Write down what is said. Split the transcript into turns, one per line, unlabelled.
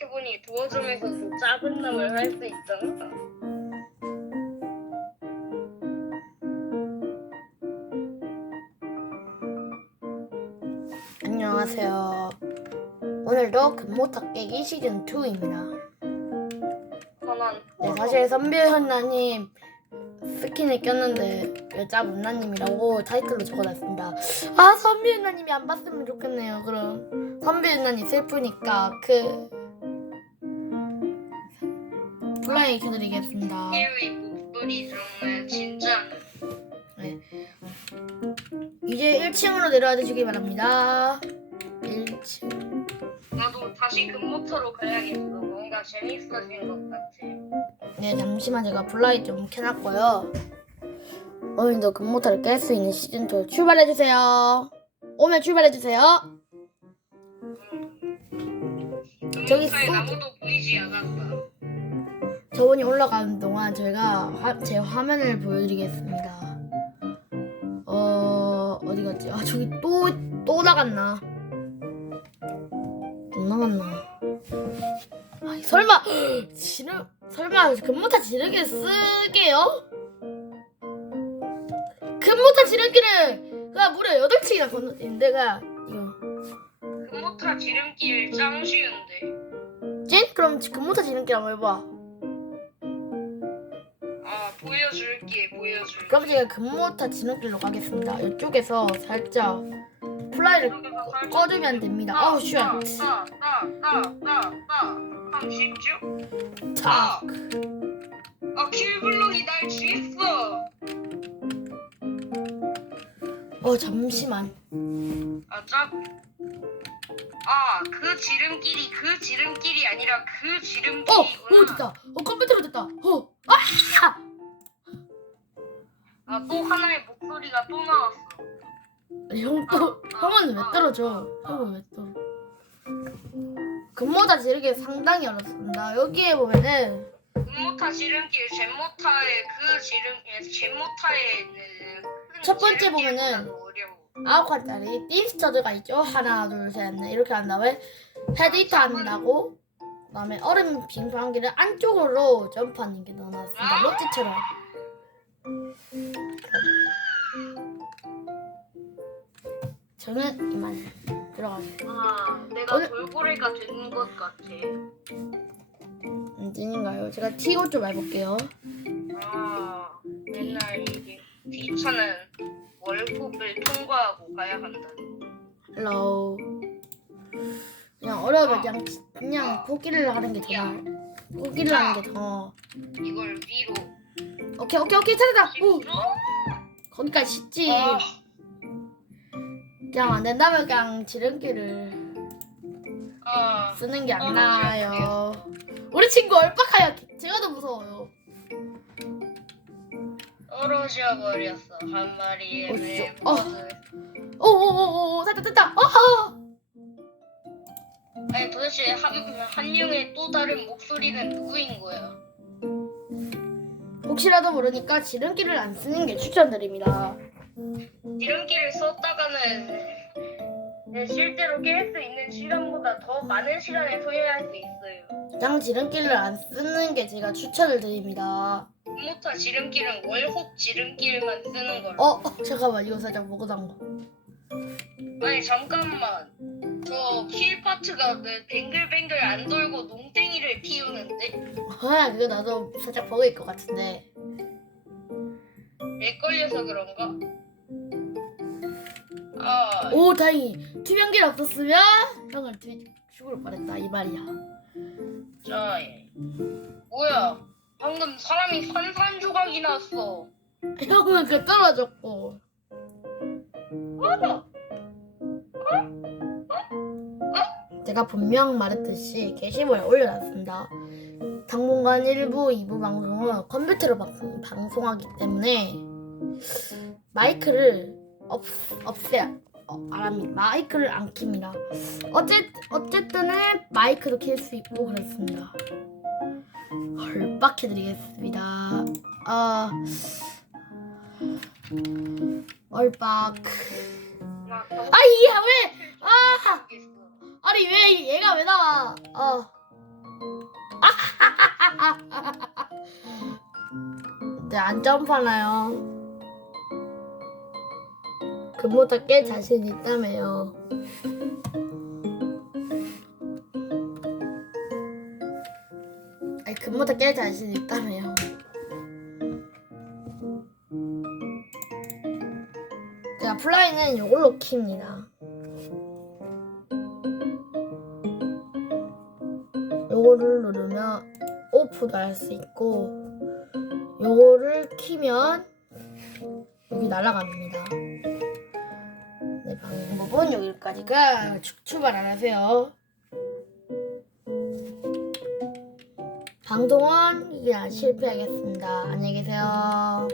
생각해보니 도어점에서도 작은 남을 할 수 있잖아.
안녕하세요. 오늘도 금모탁 깨기 시즌 2입니다.
선언.
네, 사실 선비 현나님 스킨을 꼈는데 여자 문나님이라고 타이틀로 적어놨습니다. 아 선비 현나님이 안 봤으면 좋겠네요. 그럼 선비 현나님 슬프니까 그 플라이 켜드리겠습니다.
키위 목소리 정말 진짜.
이제 1층으로 내려와 주시기 바랍니다. 1층.
나도 다시 금모터로 가야겠어. 뭔가 재밌어진 것 같아.
네, 잠시만 제가 플라이 좀 켜놨고요. 오늘도 금모터를 깰 수 있는 시즌2 출발해주세요. 오면 출발해주세요. 저기
금모터에
쏘-
아무도 보이지 않았다.
저분이 올라가는 동안 저희가 화- 제 화면을 보여드리겠습니다. 어, 어디 갔지? 아, 저기 또, 또 나갔나? 또 나갔나? 아, 설마, 지름, 설마 금모타 지르기를 쓰게요? 금모타 지름길을 그냥 무려 8층이나 건너뛰는데, 그냥, 이거.
금모터 지름길 짱 쉬운데.
찐? 그럼 금모타 지름길 한번 해봐.
아 보여줄게 보여줄게.
그럼 제가 금모타 지름길로 가겠습니다. 이쪽에서 살짝 플라이를 꺼주면 됩니다. 어우, 슈.
따따따따따따 한 쉽죠?
탁.
아 킬블록이 날 죽였어.
어, 잠시만.
아 짭. 아그 지름길이 그 지름길이 아니라 그
어, 어,
지름길이구나.
됐다. 어, 컴퓨터로 됐다. 어, 아!
아 또 하나의 목소리가 또 나왔어.
형 또, 형은 왜 떨어져? 형은 왜 떨어? 금모타 지르기 상당히 어렵습니다. 여기에 보면은
금모타 지름길 젠모타의 그 지름 젠모타의
그첫 번째
지름길보다
보면은
어려워.
아홉 칸짜리 띵스터드가 있죠. 하나, 둘, 셋, 넷 이렇게 한 다음에 헤드히트 한다고 그다음에 얼음 빙판기를 안쪽으로 점프하는 게 넣어놨습니다. 롯지처럼. 저는 이만 들어가겠습니다.
아, 내가
오늘-
돌고래가 된 것 같아.
찐인가요? 제가 티고 좀 해볼게요.
아, 맨날 이게 귀찮은 월급을 통과하고 가야 한다.
헬로. 그냥 어려우면 그냥 그냥 포기를 하는 게 더 나아. 포기를 하는 게 더.
이걸 위로.
오케이 오케이 오케이 찾았다. 오? 거기까지 쉽지.
아,
그냥 안 된다면 그냥 지름길을
아,
쓰는 게 안
어,
나아요. 우리 친구 얼빠카야. 제가 더 무서워요.
떨어져 버렸어 한 마리의
어,
멤버들.
오오오오 됐다 됐다. 어허.
아니 도대체 한 한룡의 또 다른 목소리는 누구인 거야?
혹시라도 모르니까 지름길을 안 쓰는 게 추천드립니다.
지름길을 썼다가는 네, 실제로 깰 수 있는 시간보다 더 많은 시간을 소요할 수 있어요.
그냥 지름길을 안 쓰는 게 제가 추천을 드립니다.
모터 지름길은 월홉 지름길만 쓰는 거라.
어, 어 잠깐만 이거 살짝 먹어 담 거
아니 잠깐만. 저킬 파트가 왜 뱅글뱅글 안 돌고 농땡이를 피우는데?
아 그거 나도 살짝 버그일 것 같은데.
렉 걸려서 그런가? 아,
오 다행히 투명길 없었으면 형을 뒤 죽을 뻔했다 이 말이야.
자, 예. 뭐야? 방금 사람이 산산조각이 났어.
형은 그 떨어졌고.
맞아.
제가 분명 말했듯이 게시물에 올려놨습니다. 당분간 1부, 2부 방송은 컴퓨터로 방, 방송하기 때문에 마이크를 없, 없애야 어, 안 합니다. 마이크를 안 킵니다. 어쨌, 어쨌든 마이크도 킬 수 있고 그렇습니다. 헐빡해드리겠습니다. 아, 얼빡.
나
아, 이게 왜? 아! 아니 왜 얘가 왜 나와? 어. 네, 안 점프하나요? 그보다 깰 자신 있다며요. 아니, 그보다 깰 자신 있다며요. 제가 플라이는 이걸로 킵니다. 요거를 누르면 오프도 할 수 있고 요거를 키면 여기 날아갑니다. 네, 방법은 여기까지가 출- 출발 안 하세요. 방송은 이게 실패하겠습니다. 안녕히 계세요.